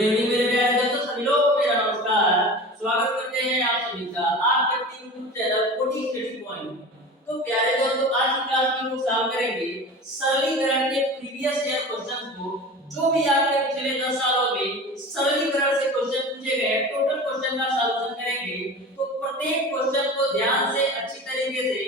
Good evening मेरे प्यारे दोस्तों, सभी लोगों को मेरा नमस्कार। स्वागत करते हैं आप सभी का आपके अपने यूट्यूब चैनल कोटी स्टडी पॉइंट। तो प्यारे दोस्तों, आज की क्लास में हम सॉल्व करेंगे सरलीकरण के प्रीवियस ईयर क्वेश्चंस को। जो भी आपके पिछले 10 सालों में सरलीकरण से क्वेश्चन पूछे गए, टोटल क्वेश्चन का सॉल्यूशन करेंगे। तो प्रत्येक क्वेश्चन को ध्यान से अच्छी तरीके से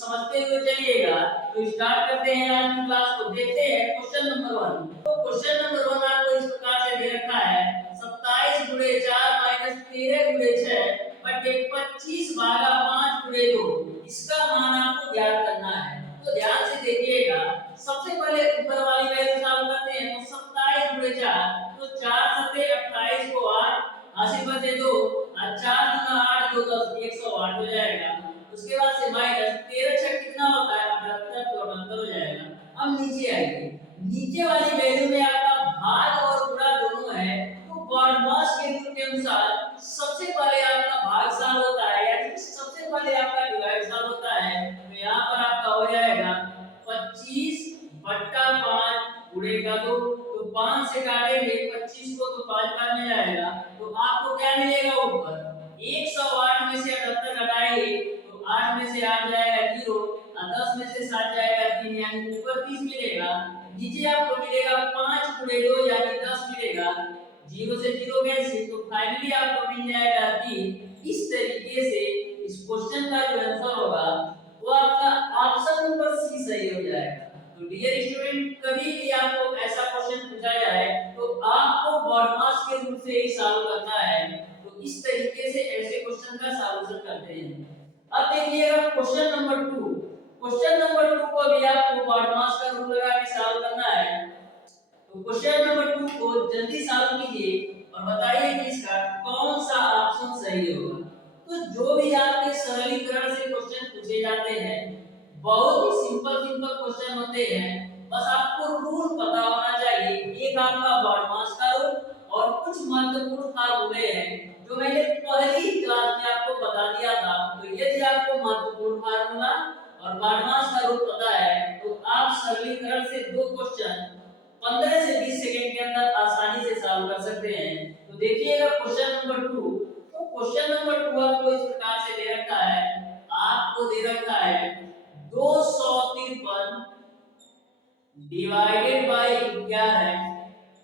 समझते हुए चलिएगा। तो स्टार्ट करते हैं आज की क्लास को। देखते हैं क्वेश्चन नंबर 1। तो क्वेश्चन नंबर 1 आपको इस प्रकार से दे रखा है, 27 गुणे 4 माइनस 13 गुणे 6 बटे 25 भागा 5 गुणे 2। इसका मान आपको ज्ञात करना है। तो ध्यान से देखिएगा, सबसे पहले ऊपर वाली वैल्यू सॉल्व करते हैं। तो 27 गुणे 4, तो 4 सते 28 को 8 80 बचे 2 और 4 गुना 8 2 10 108 हो जाएगा। उसके बाद से माइनस 13 6 कितना होता है 78, तो 78 हो जाएगा। अब नीचे आइए, नीचे वाली वैल्यू में आपका भाग और गुणा दोनों है। तो बॉडमास के रूल के अनुसार सबसे पहले आपका भाग सॉल्व होता है, यानी सबसे पहले आपका डिवाइड सॉल्व होता है। तो यहाँ पर आपका हो जाएगा 25 बट्टा 5 गुणे का 2। तो 5 से काटेंगे 25 को तो 5 बार में जाएगा। तो आपको क्या मिलेगा ऊपर 108 में से 78 घटाएंगे तो 8 में से 8 जाएगा 0 और 10 में से 7 जाएगा 3, यानी ऊपर 30 मिलेगा। नीचे आपको मिलेगा 5 गुणे 2 यानी 10 मिलेगा। 0 से 0 कैंसिल, तो फाइनली आपको मिल जाएगा 3। इस तरीके से इस क्वेश्चन का जो आंसर होगा वो आपका ऑप्शन नंबर सी सही हो जाएगा। तो डियर स्टूडेंट, कभी भी आपको ऐसा क्वेश्चन पूछा जाए तो आपको बॉडमास के रूप से ही सॉल्व करना है। तो इस तरीके से ऐसे क्वेश्चन का सॉल्यूशन करते हैं। अब देखिएगा क्वेश्चन नंबर 2। क्वेश्चन नंबर 2 को भी आपको बॉडमास का रूल लगा के सॉल्व करना है। तो क्वेश्चन नंबर 2 को जल्दी सॉल्व कीजिए और बताइए कि इसका कौन सा ऑप्शन सही होगा। तो जो भी आपके सरलीकरण से क्वेश्चन पूछे जाते हैं, बहुत ही सिंपल क्वेश्चन होते हैं। बस आपको रूल पता होना चाहिए। एक आपका बॉडमास का रूल और कुछ महत्वपूर्ण फार्मूले हैं जो मैंने पहली क्लास में आपको बता दिया था। तो यदि आपको महत्वपूर्ण फार्मूला और बॉडमास का रूल पता है तो आप सरलीकरण से दो क्वेश्चन 15 से 20 सेकंड के अंदर आसानी से सॉल्व कर सकते हैं। तो देखिएगा क्वेश्चन नंबर 2। तो क्वेश्चन नंबर 2 आपको इस प्रकार से दे रखा है, आपको दे रखा है 253 डिवाइडेड बाय 11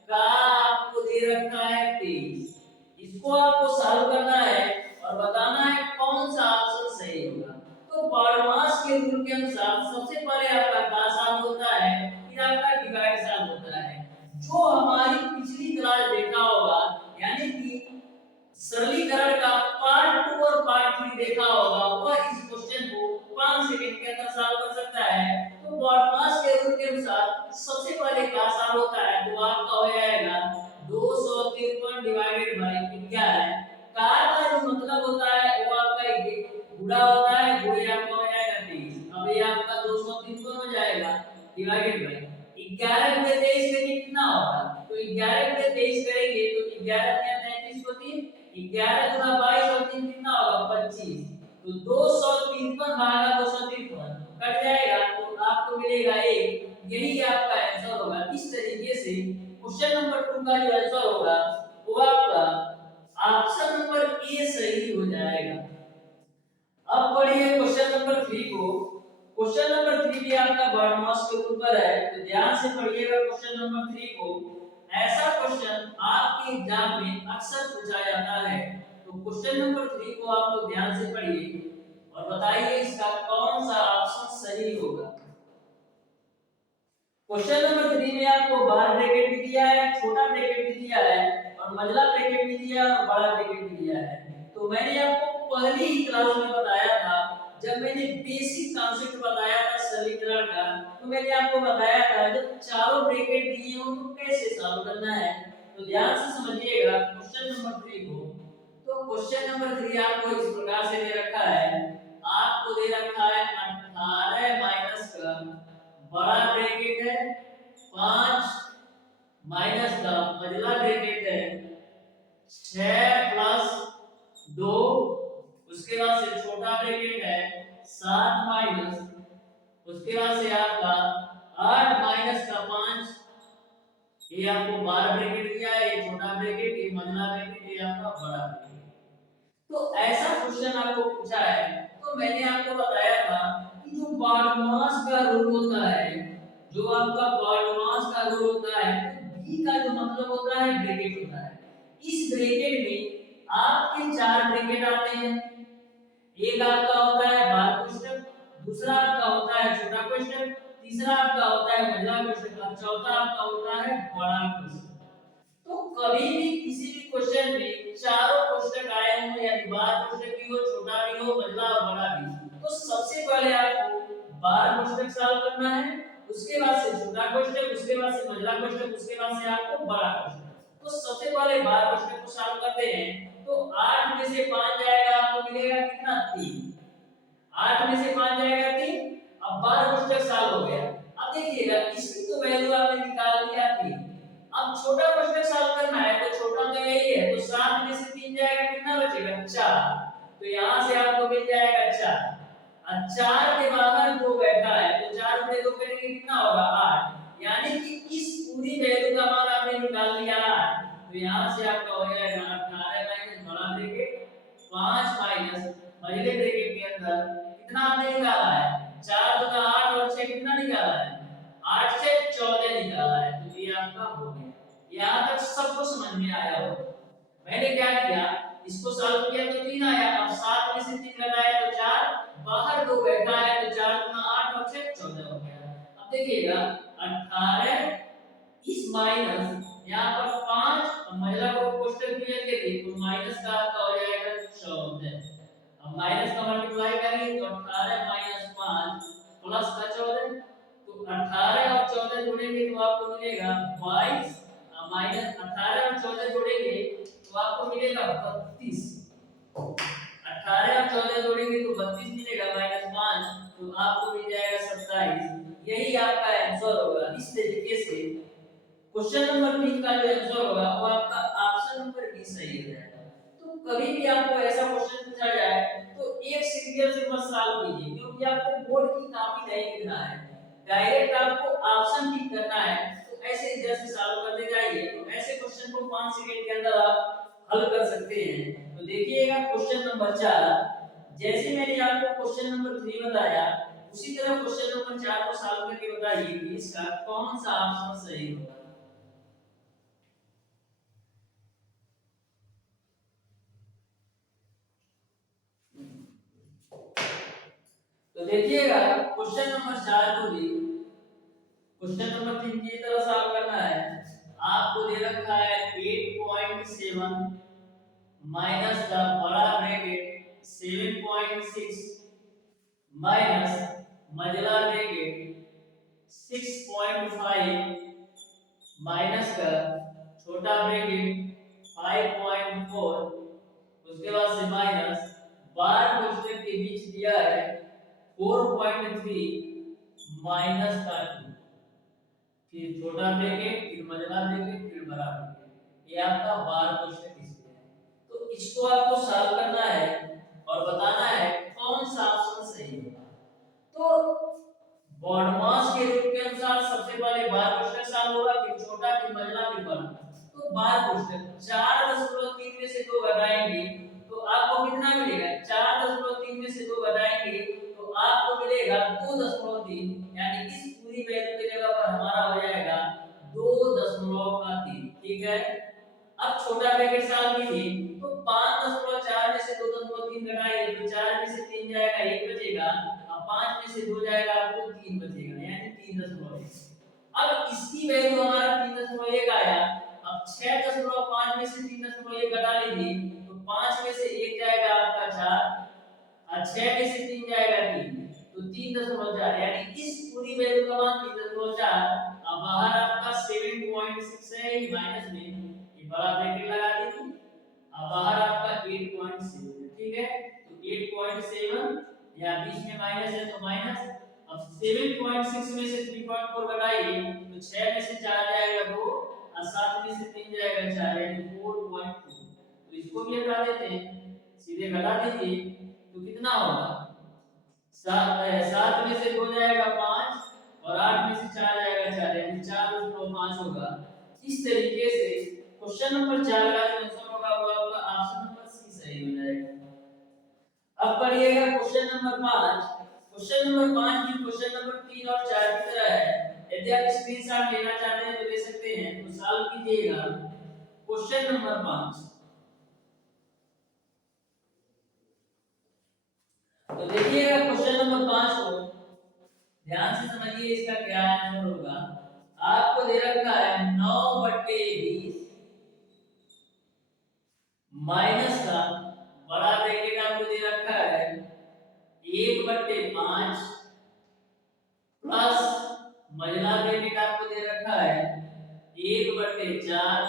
का आपको दे रखा है 23। इसको आपको सॉल्व करना है और बताना है कौन सा ऑप्शन सही होगा। तो बॉडमास के रूल के अनुसार सबसे पहले आपका का सॉल्व होता है, फिर आपका डिवाइड सॉल्व होता है। जो हमारी पिछली क्लास देखा होगा, यानी कि सरलीकरण का पार्ट 2 और पार्ट 3 देखा होगा, वह इस क्वेश्चन को 5 सेकंड के अंदर सॉल्व कर सकता है। तो बॉडमास के रूल के अनुसार सबसे पहले का सॉल्व होता है, तो आपका हो जाएगा 253 डिवाइडेड बाय 11। का जो मतलब होता है वो आपका गुणा होता है, गुणे आपका हो जाएगा 23। अब ये आपका 253 हो जाएगा डिवाइडेड बाय 11 गुणे 23 करेंगे कितना होगा। तो 11 गुणे 23 करेंगे तो 11 में 33 को 3, 11 गुना 22 और 3 कितना होगा 25। तो 253 भागा 253 कट जाएगा तो आपको मिलेगा 1। यही आपका आंसर होगा। इस तरीके से क्वेश्चन नंबर 2 का जो आंसर होगा वो आपका ऑप्शन नंबर ए सही हो जाएगा। अब पढ़िए क्वेश्चन नंबर 3 को। क्वेश्चन नंबर 3 भी आपका बॉडमास के ऊपर है, तो ध्यान से पढ़िएगा क्वेश्चन नंबर 3 को। ऐसा क्वेश्चन आपके एग्जाम में अक्सर पूछा जाता है। तो क्वेश्चन नंबर 3 को आप लोग ध्यान से पढ़िए और बताइए इसका कौन सा ऑप्शन सही होगा। क्वेश्चन नंबर 3 में आपको बाहर ब्रैकेट भी दिया है, छोटा ब्रैकेट भी दिया है और मंझला ब्रैकेट भी दिया है और बड़ा ब्रैकेट भी दिया है। तो मैंने आपको पहली ही क्लास में बताया था, जब मैंने बेसिक कांसेप्ट बताया था सरलीकरण का, तो मैंने आपको बताया था जब चारों ब्रैकेट दिए हो तो कैसे सॉल्व करना है। तो ध्यान से समझिएगा क्वेश्चन नंबर 3 को। तो क्वेश्चन नंबर 3 आपको इस प्रकार से दे रखा है, आपको दे रखा है 18 माइनस का बड़ा ब्रैकेट है 5 माइनस का मंझला ब्रैकेट है 6 प्लस 2, उसके बाद से छोटा ब्रैकेट है 7 माइनस, उसके बाद से आपका 8 माइनस का 5, ये आपको 12 ब्रैकेट दिया है, ये छोटा ब्रैकेट तो ऐसा क्वेश्चन आपको पूछा है, तो मैंने आपको बताया था कि जो बारमास का रूल होता है, जो आपका बारमास का रूल होता है, तो बी का जो मतलब होता है ब्रैकेट होता है। इस ब्रैकेट में आपके चार ब्रैकेट आते हैं। एक आपका होता है बार क्वेश्चन, दूसरा आपका होता है छोटा क्वेश्चन, तीसरा आपका होता है मझला क्वेश्चन और चौथा आपका होता है बड़ा क्वेश्चन। तो कभी भी किसी भी क्वेश्चन में चारों क्वेश्चन आए हों, यानी बार क्वेश्चन भी हो, छोटा भी हो, मझला और बड़ा भी, तो सबसे पहले आपको बार क्वेश्चन सॉल्व करना है, उसके बाद से छोटा क्वेश्चन, उसके बाद से मझला क्वेश्चन, उसके बाद से आपको बड़ा क्वेश्चन। तो सबसे पहले बार क्वेश्चन को सॉल्व करते हैं। तो 8 में से 5 जाएगा, आपको मिलेगा कितना? 3। 8 में से 5 जाएगा 3। अब 12 क्वेश्चन सॉल्व हो गया। अब देखिएगा इसकी तो वैल्यू आपने निकाल लिया 3। अब छोटा क्वेश्चन सॉल्व करना है, तो छोटा तो यही है, तो 7 में से 3 जाएगा, कितना बचेगा? 4। तो यहां से आपको मिल जाएगा 4। अब 4 के बाहर 2 बैठा है, तो 4 में 2 करेंगे कितना होगा? 8। यानी कि इस पूरी वैल्यू का मान आपने निकाल लिया 8। तो यहां से आपका हो जाएगा 18 माइनस बड़ा ब्रैकेट 5 माइनस मझले ब्रैकेट के अंदर कितना आपने निकाला है? 4 दूना 8 और 6 कितना निकाला है? 8 से 14 निकाला है। तो ये आपका हो गया। यहां तक सबको समझ में आया हो? मैंने क्या किया, इसको सॉल्व किया तो 3 आया। अब 7 में से 3 घटाया तो 4, बाहर 2 बैठा है, तो 4 दूना 8 और 6 14 हो गया। अब देखिएगा 18 इस माइनस यहाँ पर 5 महिला को क्वेश्चन क्लियर करिए, तो माइनस का आपका हो जाएगा 14। अब माइनस का मल्टीप्लाई करेंगे तो 18 माइनस 5 प्लस का 14। तो 18 और 14 जोड़ेंगे तो आपको मिलेगा 22। माइनस 18 और 14 जोड़ेंगे तो आपको मिलेगा 32। 18 और 14 जोड़ेंगे तो 32 मिलेगा माइनस 5, तो आपको मिल जाएगा 27। यही आपका आंसर होगा। इस तरीके से क्वेश्चन नंबर 3 का जो आंसर होगा वो आपका ऑप्शन नंबर बी सही हो जाएगा। तो कभी भी आपको ऐसा क्वेश्चन पूछा जाए तो एक सीरियल से मत सॉल्व कीजिए, क्योंकि आपको बोर्ड की कॉपी नहीं लिखना है, डायरेक्ट आपको ऑप्शन टिक करना है। तो ऐसे इधर से सॉल्व करते जाइए, तो ऐसे क्वेश्चन को 5 सेकंड के अंदर आप हल कर सकते हैं। तो देखिएगा क्वेश्चन नंबर 4, जैसे मैंने आपको क्वेश्चन नंबर 3 बताया, उसी तरह क्वेश्चन नंबर 4 को सॉल्व करके बताइए कि इसका कौन सा ऑप्शन सही होगा। तो देखिएगा क्वेश्चन नंबर 4 को भी क्वेश्चन नंबर 3 की तरह सॉल्व करना है। आपको दे रखा है 8.7 माइनस द बड़ा ब्रैकेट 7.6 माइनस मझला ब्रैकेट 6.5 माइनस का छोटा ब्रैकेट 5.4, उसके बाद से माइनस बार क्वेश्चन के बीच दिया है 4.3 माइनस का 2, फिर छोटा ब्रैकेट, फिर मझला ब्रैकेट, फिर बड़ा ब्रैकेट। ये आपका बार क्वेश्चन इसमें है। तो इसको आपको सॉल्व करना है और बताना है कौन सा ऑप्शन सही होगा। तो बॉडमास के रूल के अनुसार सबसे पहले बार क्वेश्चन सॉल्व होगा, फिर छोटा, फिर मझला, फिर बड़ा। तो बार क्वेश्चन 4.3 में से 2 घटाएंगे तो आपको कितना मिलेगा? 4.3 में से 2 घटाएंगे तो आपको मिलेगा 2.3, यानी इस पूरी वैल्यू की जगह पर हमारा हो जाएगा 2.3। ठीक है। अब छोटा ब्रैकेट सॉल्व कीजिए, तो 5.4 में से 2.3 घटाएंगे तो 4 में से 3 जाएगा 1 बचेगा। अब 5 में से 2 जाएगा आपको 3 बचेगा, यानी 3.1। अब इसकी वैल्यू हमारा 3.1 आया। अब 6.5 में से 3.1 घटा लीजिए, तो 5 में से 1 जाएगा आपका 4 और 6 में से 3 जाएगा 3, तो 3.4, यानी इस पूरी वैल्यू का मान 3.4। अब बाहर आपका 7.6 है, माइनस में ये बड़ा ब्रैकेट लगा दीजिए। अब बाहर आपका 8.7 है। ठीक है। तो 8.7 या बीच में माइनस है तो माइनस। अब 7.6 में से 3.4 घटाइए तो 6 में से 4 जाएगा 2 और 7 में से 3 जाएगा 4, यानी 4.2। तो इसको भी हटा देते हैं, सीधे घटा दीजिए तो कितना होगा? 7 में से 2 जाएगा 5 और 8 में से 4 जाएगा 4, यानी 4.5 होगा। इस तरीके से क्वेश्चन नंबर 4 का जो आंसर होगा वो आपका ऑप्शन नंबर सी सही हो जाएगा। पढ़िएगा क्वेश्चन नंबर 5। क्वेश्चन नंबर 5 भी क्वेश्चन नंबर 3 और 4 की तरह है। यदि आप स्क्रीनशॉट लेना चाहते हैं तो ले सकते हैं। तो सॉल्व कीजिएगा क्वेश्चन नंबर 5। तो देखिएगा क्वेश्चन नंबर 5 को ध्यान से समझिए, इसका क्या आंसर होगा। आपको दे रखा है 9/20 माइनस का बड़ा ब्रैकेट आपको दे रखा है 1/5 प्लस मझला ब्रैकेट आपको दे रखा है 1/4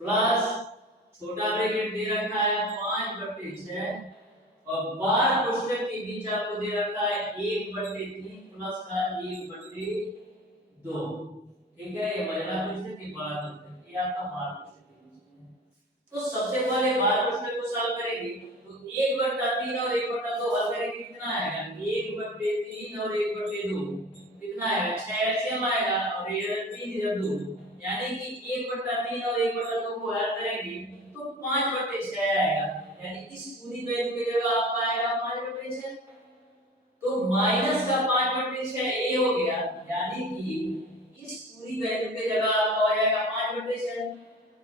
प्लस छोटा ब्रैकेट दे रखा है 5/6 और बार कोष्ठक के बीच आपको दे रखा है 1/3 प्लस का 1/2। ठीक है, ये मझला कोष्ठक ये बड़ा कोष्ठक, ये आपका बार कोष्ठक के बीच में है। तो सबसे पहले बार कोष्ठक को सॉल्व करेंगे। तो 1/3 और 1/2 हल करेंगे, कितना आएगा 1/3 और 1/2 कितना आएगा 6 एलसीएम आएगा और ये 3 इधर 2, यानी कि 1/3 और 1/2 को हल करेंगे तो 5/6 आएगा। यानी इस पूरी वैल्यू की जगह आपका आएगा 5/6। तो माइनस का 5/6 ए हो गया, यानी कि इस पूरी वैल्यू की जगह आपका हो जाएगा 5/6।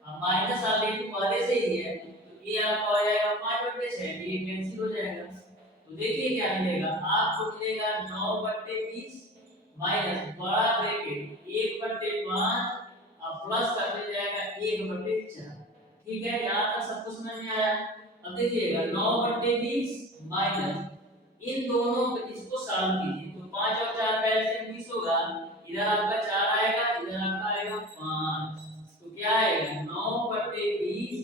अब माइनस ऑलरेडी पहले से ही है तो ये आपका हो जाएगा 5/6, ये कैंसिल हो जाएगा। तो देखिए क्या मिलेगा, आपको मिलेगा 9/20 माइनस बड़ा ब्रैकेट 1/5 और प्लस का मिल जाएगा 1/4। ठीक है, यहाँ तक सब कुछ समझ में आया। अब देखिएगा 9/20 माइनस इन दोनों को इसको सॉल्व कीजिए तो 5 और 4 का एलसीएम 20 होगा। इधर आपका 4 आएगा, इधर आपका आएगा 5। तो क्या आएगा 9/20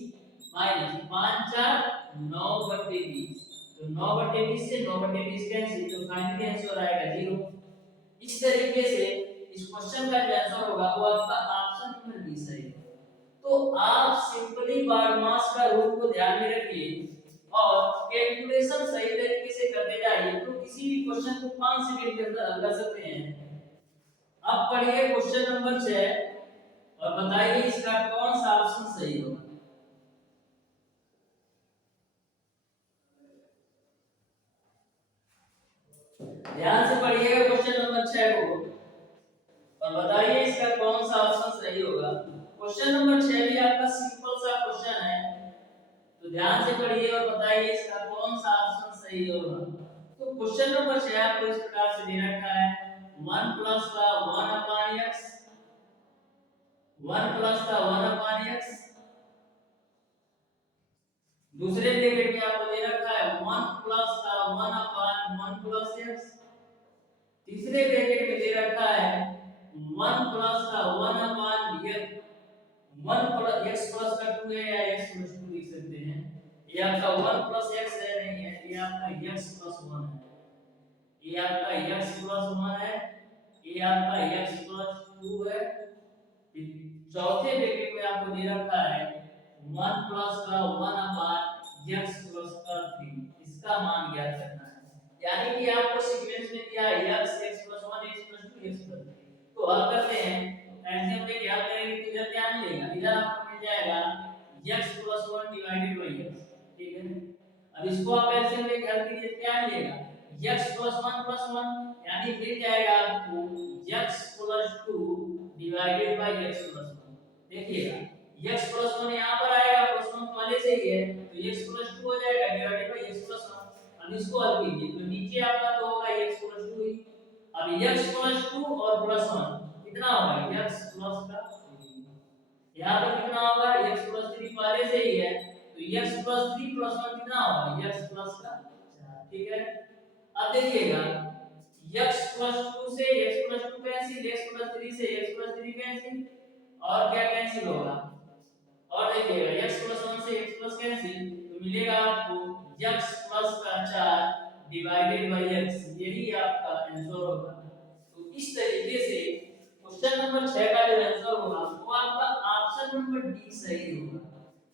माइनस 5 4 9/20। तो 9/20 से 9/20 कैंसिल, तो फाइनली आंसर आएगा 0। इस तरीके से इस क्वेश्चन का जो आंसर होगा वो आपका ऑप्शन नंबर बी सही है। तो आप सिंपली बारमास का रूल को ध्यान में रखिए और कैलकुलेशन सही तरीके से करते जाइए तो किसी भी क्वेश्चन को 5 सेकंड के अंदर हल कर सकते हैं। अब पढ़िए क्वेश्चन नंबर 6 और बताइए इसका कौन सा ऑप्शन सही होगा। ध्यान से पढ़िएगा क्वेश्चन नंबर 6 को और बताइए इसका कौन सा ऑप्शन सही होगा। क्वेश्चन नंबर 6 भी आपका सिंपल सा क्वेश्चन है, तो ध्यान से पढ़िए और बताइए इसका कौन सा ऑप्शन सही होगा। तो क्वेश्चन नंबर 6 आपको इस प्रकार से दे रखा है 1 प्लस का 1/x 1 प्लस का 1/x, दूसरे ब्रैकेट में आपको दे रखा है 1 प्लस का 1/1 प्लस x, तीसरे ब्रैकेट में दे रखा है 1 प्लस का 1/x 1 प्लस x प्लस का 2 है या x प्लस 2 लिख सकते हैं। ये आपका 1 प्लस x है, नहीं है, ये आपका x प्लस 1 है। ये आपका x प्लस 1 है, ये आपका x प्लस 2 है। चौथे ब्रैकेट में आपको दे रखा है 1 प्लस का 1/x प्लस का 3, इसका मान ज्ञात करना है। यानी कि आपको सीक्वेंस में दिया है x plus 1 x plus 2 x plus 3, तो हल करते हैं। एलसीएम लेके हल करेंगे तो इधर क्या मिलेगा, इधर आपको मिल जाएगा x plus 1 divided by x। ठीक है, अब इसको आप एलसीएम लेके हल कीजिए क्या मिलेगा x प्लस 1 प्लस 1, यानी मिल जाएगा आपको x plus 2 divided by x plus 1। देखिएगा x प्लस 1 यहाँ पर आएगा, प्लस 1 पहले से ही है तो x प्लस 2 हो जाएगा डिवाइडेड बाय x प्लस 1। अब इसको हल कीजिए तो नीचे आपका तो होगा x प्लस 2 ही। अब x प्लस 2 और प्लस 1 कितना होगा x प्लस का 3, यहाँ पर कितना होगा x प्लस 3 पहले से ही है तो x प्लस 3 प्लस 1 कितना होगा x प्लस का 4। ठीक है, अब देखिएगा x प्लस 2 से x plus 2 cancel, x plus 3 से x प्लस 3 कैंसिल और क्या कैंसिल होगा, और देखिएगा x प्लस 1 से x प्लस कैंसिल तो मिलेगा आपको x प्लस का 4 डिवाइडेड बाय x, यही आपका आंसर होगा। तो इस तरीके से क्वेश्चन नंबर 6 का जो आंसर होगा वो आपका ऑप्शन नंबर डी सही होगा।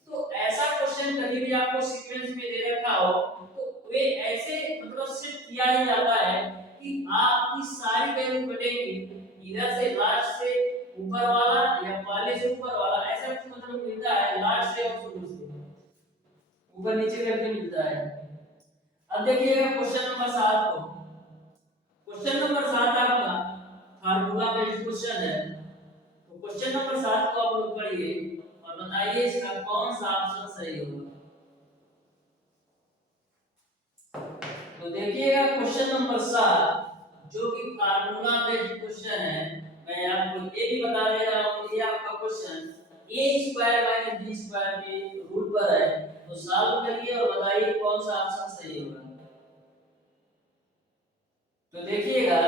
तो ऐसा क्वेश्चन कभी भी आपको सीक्वेंस में दे रखा हो तो वे ऐसे मतलब शिफ्ट किया ही जाता है कि आपकी सारी वैल्यू घटेगी, इधर से लास्ट से ऊपर वाला या पहले से ऊपर वाला, ऐसा कुछ मतलब मिलता है लास्ट से और शुरू से ऊपर नीचे करके मिलता है। अब देखिएगा क्वेश्चन नंबर 7 को। क्वेश्चन नंबर 7 आपका फार्मूला बेस्ड क्वेश्चन है। तो क्वेश्चन नंबर 7 को आप लोग पढ़िए और बताइए इसका कौन सा ऑप्शन सही होगा। तो देखिएगा क्वेश्चन नंबर 7 जो कि फार्मूला बेस्ड क्वेश्चन है, मैं आपको ये भी बता दे रहा हूं ये आपका question a square minus b square के रूट पर है। तो सॉल्व करिए और बताइए कौन सा ऑप्शन सही होगा। तो देखिएगा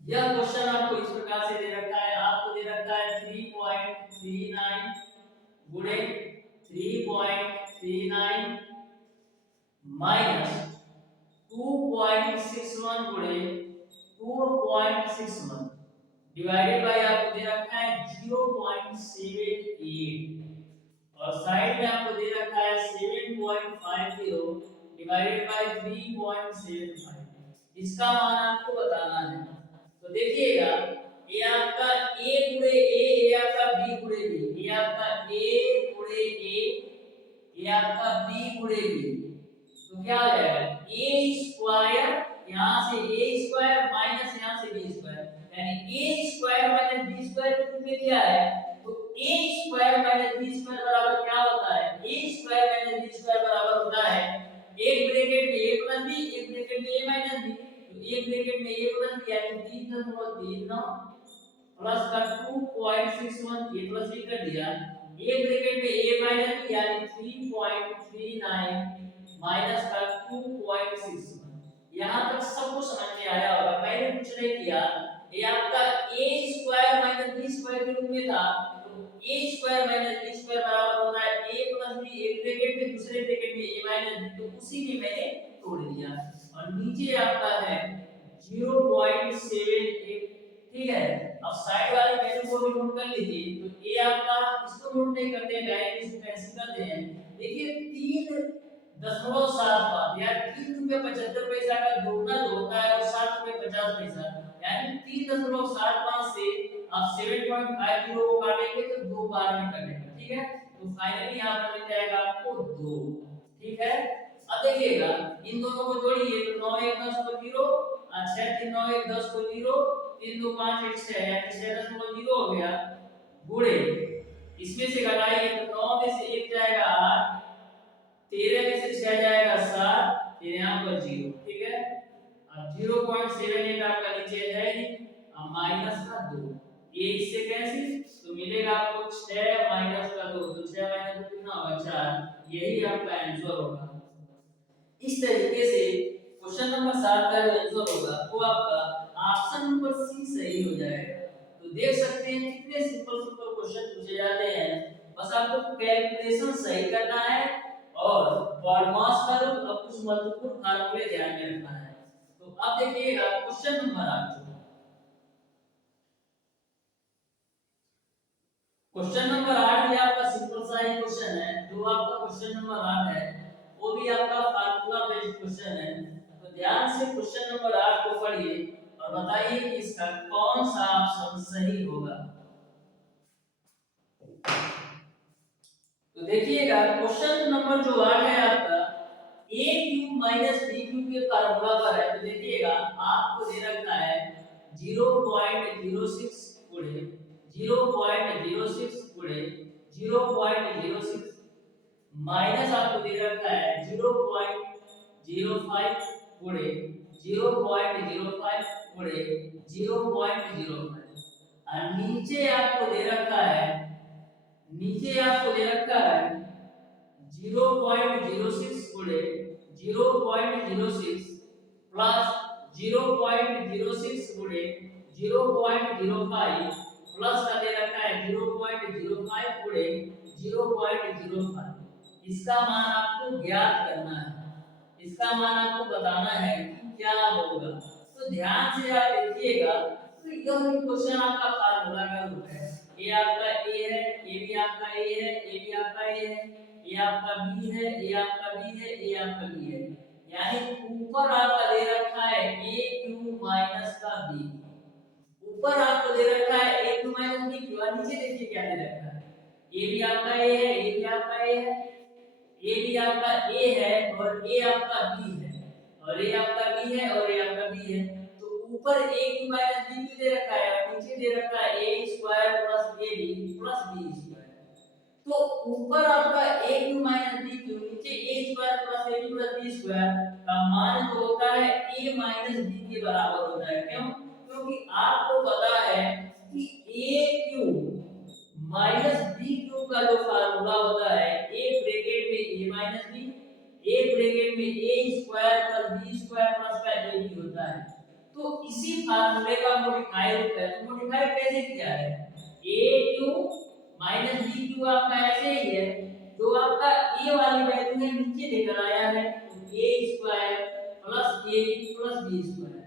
यह क्वेश्चन आपको इस प्रकार से दे रखा है, आपको दे रखा है 3.39 गुणे 3.39 माइनस 2.61 गुणे 2.61 डिवाइडेड बाय आपको दे रखा है 0.78 और साइड में आपको दे रखा है 7.50 डिवाइडेड बाय 3.75। इसका मान आपको बताना है। तो देखिएगा ये आपका a गुणे a, ये आपका b गुणे b, ये आपका a गुणे a, ये आपका b गुणे b। तो क्या हो जाएगा a स्क्वायर, यहां से a स्क्वायर माइनस यहां से b स्क्वायर, यानी a square minus b square के रूप में दिया है। तो a square minus b square बराबर क्या होता है, a square minus b square बराबर होता है एक ब्रैकेट में a प्लस b, एक ब्रैकेट में a माइनस b। तो एक ब्रैकेट में a प्लस b यानी 3.39 प्लस का 2.61 a प्लस b कर दिया, एक ब्रैकेट में a माइनस b यानी 3.39 माइनस का 2.61। यहां तक सब कुछ समझ में आया होगा, मैंने कुछ नहीं किया। ये आपका a square minus b square के रूप में था। तो a square minus b square बराबर होता है a प्लस b, एक ब्रैकेट में दूसरे ब्रैकेट में a माइनस b, तो उसी में मैंने तोड़ दिया। और नीचे आपका है 0.78, ठीक है। अब साइड वाले वैल्यू को भी नोट कर लीजिए। तो a आपका इसको नोट नहीं करते हैं, डायरेक्ट इसको कैंसिल करते हैं। देखिए 3.75 यार 3.75 का दोगुना तो होता है और 7.50, यानी 3.75 से आप 7.50 को काटेंगे तो 2 बार में कटेगा, ठीक है। तो फाइनली यहां पर मिल जाएगा आपको 2, ठीक है। अब देखिएगा इन दोनों को जोड़िए तो 9 1 10 को 0, 6 3 9 1 10 को 0, 3 2 5 1 6 यानी 6.0 हो गया गुणे इसमें से घटाइए तो 9 में से 1 जाएगा 8, 13 में से 6 जाएगा 7, फिर यहां पर 0, ठीक है। अब 0.78 आपका नीचे है ही, अब माइनस का 2, ये इससे कैंसिल तो मिलेगा आपको 6 माइनस का 2, तो 6 माइनस 2 कितना होगा 4, यही आपका आंसर होगा। इस तरीके से क्वेश्चन नंबर 7 का जो आंसर होगा वो आपका ऑप्शन नंबर सी सही हो जाएगा। तो देख सकते हैं कितने सिंपल सिंपल क्वेश्चन पूछे जाते हैं, बस आपको कैलकुलेशन सही करना है और बॉड मास का रूप और कुछ महत्वपूर्ण फार्मूले ध्यान में रखना है। तो अब देखिएगा क्वेश्चन नंबर 8। क्वेश्चन नंबर 8 भी आपका सिंपल सा ही क्वेश्चन है। जो आपका क्वेश्चन नंबर 8 है वो भी आपका फार्मूला बेस्ड क्वेश्चन है। तो ध्यान से क्वेश्चन नंबर 8 को पढ़िए और बताइए कि इसका कौन सा ऑप्शन सही होगा। तो देखिएगा क्वेश्चन नंबर जो 8 है आपका a cube minus b cube के फार्मूला पर है। तो देखिएगा आपको दे रखा है 0.06 गुणे 0.06 गुणे 0.06 माइनस आपको दे रखा है 0.05 गुणे 0.05 गुणे 0.05 और नीचे आपको दे रखा है 0.06 गुणे 0.06 प्लस 0.06 गुणे 0.05 प्लस का दे रखा है 0.05 गुणे 0.05। इसका मान आपको ज्ञात करना है, इसका मान आपको बताना है कि क्या होगा। तो ध्यान से आप देखिएगा तो यह क्वेश्चन आपका फार्मूला का रूप है। ये आपका a है, ये भी आपका a है, ये भी आपका a है, ये आपका b है, ये आपका b है, ये आपका b है। यानी ऊपर आपका दे रखा है a क्यूब माइनस का b, ऊपर आपको दे रखा है a cube minus b cube, और नीचे देखिए क्या दे रखा है a भी आपका a है, ये भी आपका a है, ये भी आपका a है और a आपका b है। और ये आपका b है और ये आपका b है। तो ऊपर a cube minus b cube दे रखा है और नीचे दे रखा है a square plus ab plus b square. तो ऊपर आपका a cube minus b cube, नीचे a square plus ab plus b square का मान जो होता है a माइनस b के बराबर होता है। क्यों? क्योंकि आपको पता है कि a cube minus b cube का जो फार्मूला होता है a ब्रैकेट में a minus b, a bracket में a square plus b square plus का ab होता है। तो इसी फार्मूले का मॉडिफाई होता है। तो मॉडिफाई कैसे किया है? a cube minus b Q आपका ऐसे ही है, जो आपका a वाली वैल्यू है नीचे लेकर आया है, तो a square plus ab plus b square.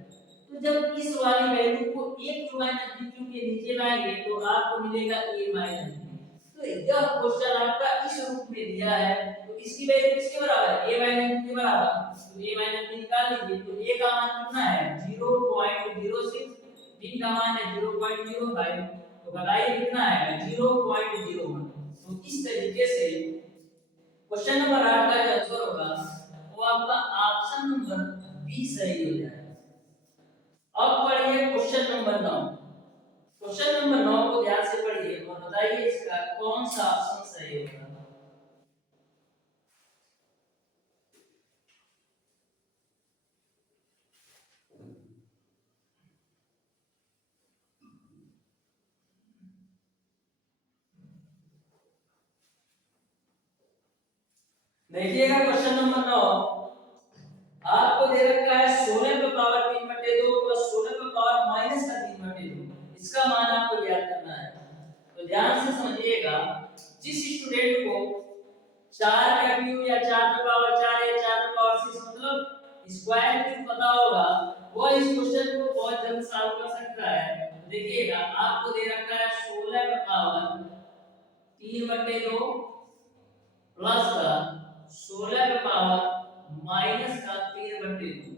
तो जब इस वाली वैल्यू को a cube minus b Q के नीचे लाएंगे तो आपको मिलेगा a माइनस b। तो यह क्वेश्चन आपका इस रूप में दिया है, तो इसकी वैल्यू किसके बराबर है? a माइनस b के बराबर। तो a माइनस b निकाल लीजिए। तो a का मान कितना है? 0.06, b का मान है 0.05, तो बताइए कितना आएगा? 0.01। तो इस तरीके से क्वेश्चन नंबर 8 का जो आंसर होगा वो आपका ऑप्शन नंबर बी सही हो जाएगा। अब पढ़िए क्वेश्चन नंबर 9। क्वेश्चन नंबर 9 को ध्यान से पढ़िए और बताइए इसका कौन सा ऑप्शन सही होगा। देखिएगा क्वेश्चन नंबर 9 आपको दे रखा है 16 पे पावर 3/2 प्लस 16 पे पावर माइनस का 3/2। इसका मान आपको ज्ञात करना है। तो ध्यान से समझिएगा, जिस स्टूडेंट को 4 का क्यूब या 4 पे पावर 4 या 4 पे पावर 6 मतलब स्क्वायर क्यूब पता होगा, वो इस क्वेश्चन को बहुत जल्द सॉल्व कर सकता है। देखिएगा आपको दे रखा है 16 पे पावर 3/2 प्लस का 16 पे पावर माइनस का 3/2।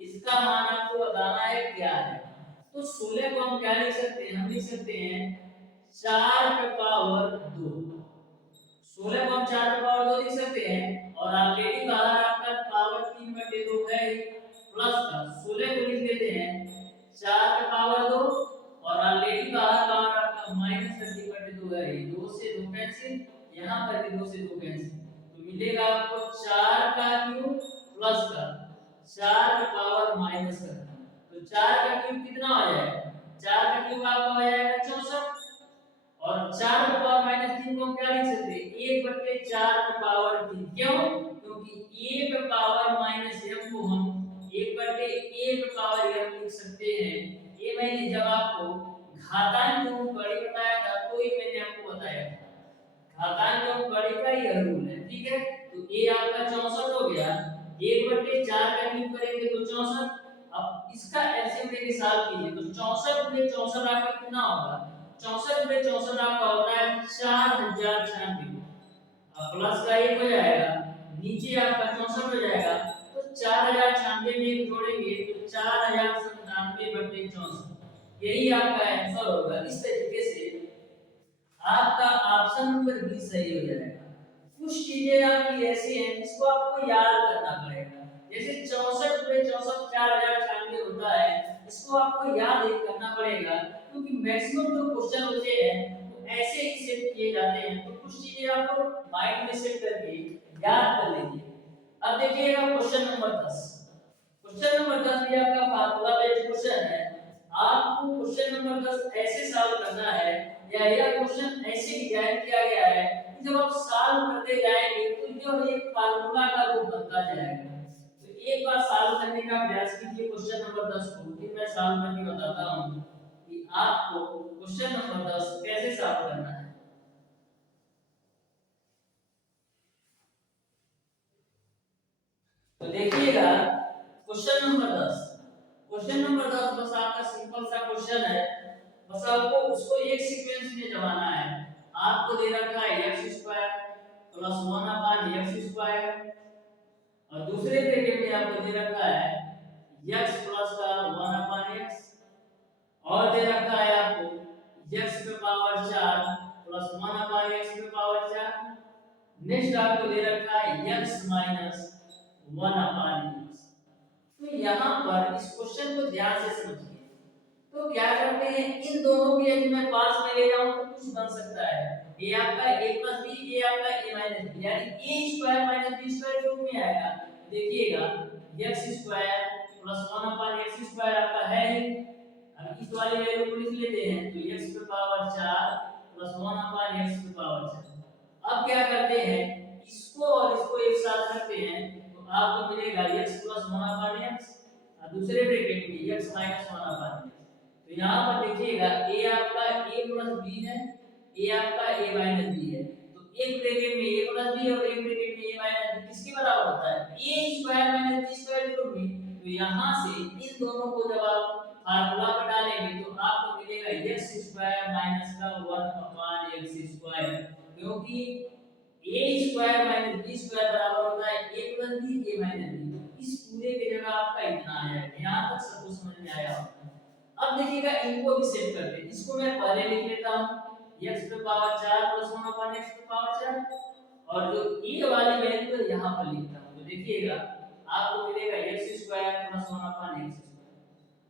इसका मान आपको बताना है क्या है। तो 16 को हम क्या लिख सकते हैं? हम लिख सकते हैं 4 पे पावर 2। 16 को हम 4 पे पावर 2 लिख सकते हैं और ऑलरेडी बाहर आपका पावर 3/2 है, प्लस का 16 को लिख देते हैं 4 पे पावर 2 और ऑलरेडी बाहर पावर आपका माइनस का 3/2 है। 2 से 2 कैंसिल, यहां पर भी 2 से 2 कैंसिल, तो मिलेगा आपको 4 का क्यूब प्लस का 4 का पावर माइनस का। तो 4 का क्यूब कितना हो जाएगा? 4 का क्यूब आपका हो जाएगा 64 और 4 का पावर माइनस 3 को हम क्या लिख सकते हैं? 1/4 का पावर 3। क्यों? क्योंकि a पे पावर माइनस m को हम 1/a पे पावर m लिख सकते हैं। ये मैंने जब आपको घातांक जो बड़ी बताया था तो ये मैंने आपको बताया था। घातांक जो बड़ी का यह रूल है, ठीक है। तो a आपका 64 हो गया, 1/4 का क्यूब करेंगे तो 64। अब इसका एलसीएम लेके सॉल्व कीजिए तो 64 में 64 आपका कितना होगा? 64 में 64 आपका होता है 4096। अब प्लस का 1 हो जाएगा, नीचे आपका 64 हो जाएगा, तो 4096 में एक जोड़ेंगे तो 4097/64। यही आपका आंसर होगा। इस तरीके से आपका ऑप्शन नंबर बी सही हो जाएगा। कुछ चीजें आपकी ऐसी हैं जिसको आपको याद करना पड़ेगा। जैसे 64 पे 64 4096 होता है, इसको आपको याद एक करना पड़ेगा क्योंकि मैक्सिमम जो क्वेश्चन होते हैं वो ऐसे ही सेट किए जाते हैं। तो कुछ चीजें आपको माइंड में सेट करके याद कर लीजिए। अब देखिएगा क्वेश्चन नंबर 10। क्वेश्चन नंबर 10 भी आपका फार्मूला बेस्ड क्वेश्चन है। आपको क्वेश्चन नंबर 10 ऐसे सॉल्व करना है या यह क्वेश्चन ऐसे डिजाइन किया गया है कि जब आप सॉल्व करते जाएंगे तो जो एक फार्मूला का रूप बनता जाएगा। तो एक बार सॉल्व करने का प्रयास कीजिए क्वेश्चन नंबर 10 को, फिर मैं सॉल्व करके बताता हूं कि आपको क्वेश्चन नंबर 10 कैसे सॉल्व करना है। तो देखिएगा क्वेश्चन नंबर 10। क्वेश्चन नंबर 10 बस आपका सिंपल सा क्वेश्चन है, बस आपको उसको एक सीक्वेंस में जमाना है। आपको दे रखा है x square plus 1/x square और दूसरे ब्रैकेट में आपको दे रखा है x प्लस का 1/x और दे रखा है आपको x पे पावर 4 प्लस 1/x पे पावर 4। नेक्स्ट आपको दे रखा है x माइनस 1/x। तो यहाँ पर इस क्वेश्चन को ध्यान से समझिए। तो क्या करते हैं, इन दोनों को यदि मैं पास में ले जाऊं तो कुछ बन सकता है। ये आपका a प्लस बी, ये आपका a माइनस बी, यानी a square minus b square रूप में आएगा। देखिएगा x square plus 1 upon x square आपका है ही। अब इस वाली वैल्यू को लिख लेते हैं, तो x की पावर 4 प्लस 1 अपॉन x की पावर 4। अब क्या करते हैं, इसको और इसको एक साथ रखते हैं, तो आपको मिलेगा x प्लस 1 अपॉन x और दूसरे ब्रैकेट में x माइनस 1 अपॉन x। तो यहाँ पर देखिएगा a आपका a प्लस b है, a आपका a माइनस b है। तो एक ब्रैकेट में a प्लस b और एक ब्रैकेट में a माइनस b किसके बराबर होता है, a square minus b square के रूप में। तो यहाँ से इन दोनों को जब आप फार्मूला में डालेंगे तो आपको मिलेगा x स्क्वायर माइनस का 1 अपॉन x स्क्वायर, क्योंकि a square minus b square बराबर होता है a plus b a minus b। इस पूरे की जगह आपका इतना आया है। यहाँ तक सब कुछ समझ में आया होगा। अब देखिएगा इनको भी सेट करते हैं। इसको मैं पहले लिख लेता हूं x पे पावर 4 प्लस 1 अपॉन x पे पावर 4, और जो e वाली वैल्यू है यहां पर लिखता हूं। तो देखिएगा आपको मिलेगा x square plus 1 upon x square.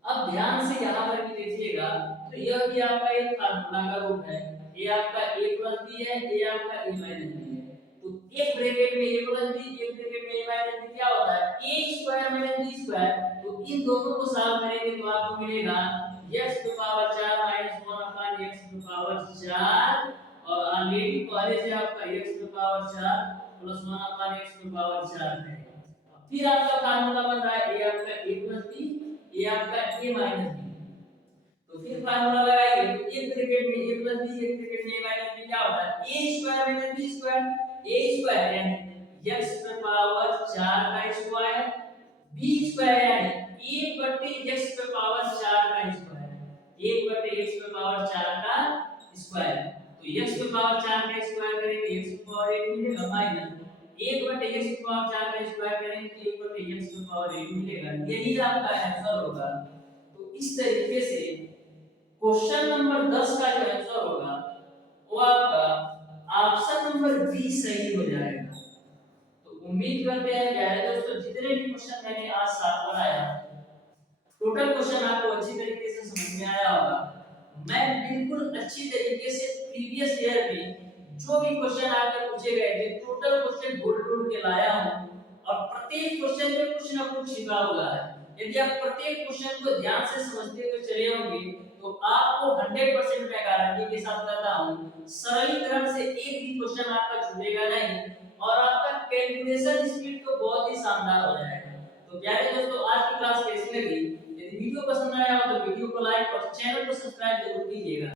अब ध्यान से यहां पर भी देखिएगा, तो यह भी आपका एक फार्मूला का रूप है। ये आपका a प्लस b है, ये आपका a माइनस b है। तो एक ब्रैकेट में a प्लस b, एक ब्रैकेट में a माइनस b क्या होता है, a square minus b square. तो इन दोनों को सॉल्व करेंगे तो आपको मिलेगा x की पावर 4 माइनस 1 अपॉन x की पावर 4, और ऑलरेडी पहले से आपका x की पावर 4 प्लस 1 अपॉन x की पावर 4 है। फिर आपका फार्मूला बन रहा है a आपका a प्लस b, ये आपका a माइनस b। तो फिर फार्मूला लगाइए, तो एक ब्रैकेट में a प्लस b, एक ब्रैकेट में a माइनस b क्या होता है, a square minus b square. a square यानी x की पावर 4 का स्क्वायर, b स्क्वायर यानी 1 बटे x की पावर 4 का स्क्वायर, 1 बटे x की पावर 4 का स्क्वायर। तो x की पावर 4 का स्क्वायर करेंगे x की पावर 1 मिलेगा, माइनस 1 बटे x की पावर 4 का स्क्वायर करेंगे तो 1 बटे x की पावर 1 मिलेगा। यही आपका आंसर होगा। तो इस तरीके से क्वेश्चन नंबर 10 का जो आंसर होगा वो आपका ऑप्शन नंबर बी सही हो जाएगा। तो उम्मीद करते हैं प्यारे दोस्तों, जितने भी क्वेश्चन मैंने आज साथ बनाया, टोटल क्वेश्चन आपको अच्छी तरीके से समझ में आया होगा। मैं बिल्कुल अच्छी तरीके से प्रीवियस ईयर में जो भी क्वेश्चन आपके पूछे गए थे, टोटल क्वेश्चन ढूंढ ढूंढ के लाया हूं, और प्रत्येक क्वेश्चन में कुछ ना कुछ छिपा हुआ है। यदि आप प्रत्येक क्वेश्चन को ध्यान से समझते हुए चले होंगे तो आपको 100% मैं गारंटी के साथ कहता हूं सरलीकरण से एक भी क्वेश्चन आपका छूटेगा नहीं, और आपका कैलकुलेशन स्पीड तो बहुत ही शानदार हो जाएगा। तो प्यारे दोस्तों, आज की क्लास कैसी लगी? यदि वीडियो पसंद आया हो तो वीडियो को लाइक और चैनल को सब्सक्राइब जरूर कीजिएगा।